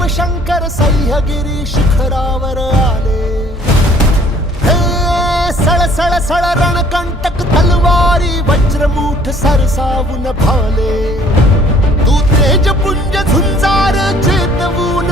शिवशंकर सह्यागिरी शिखरावर आले. हे सळसळ सळ रणकंटक तलवारी वज्रमूठ सरसावून भाले. तू तेजपुंज झुंजार चेतवून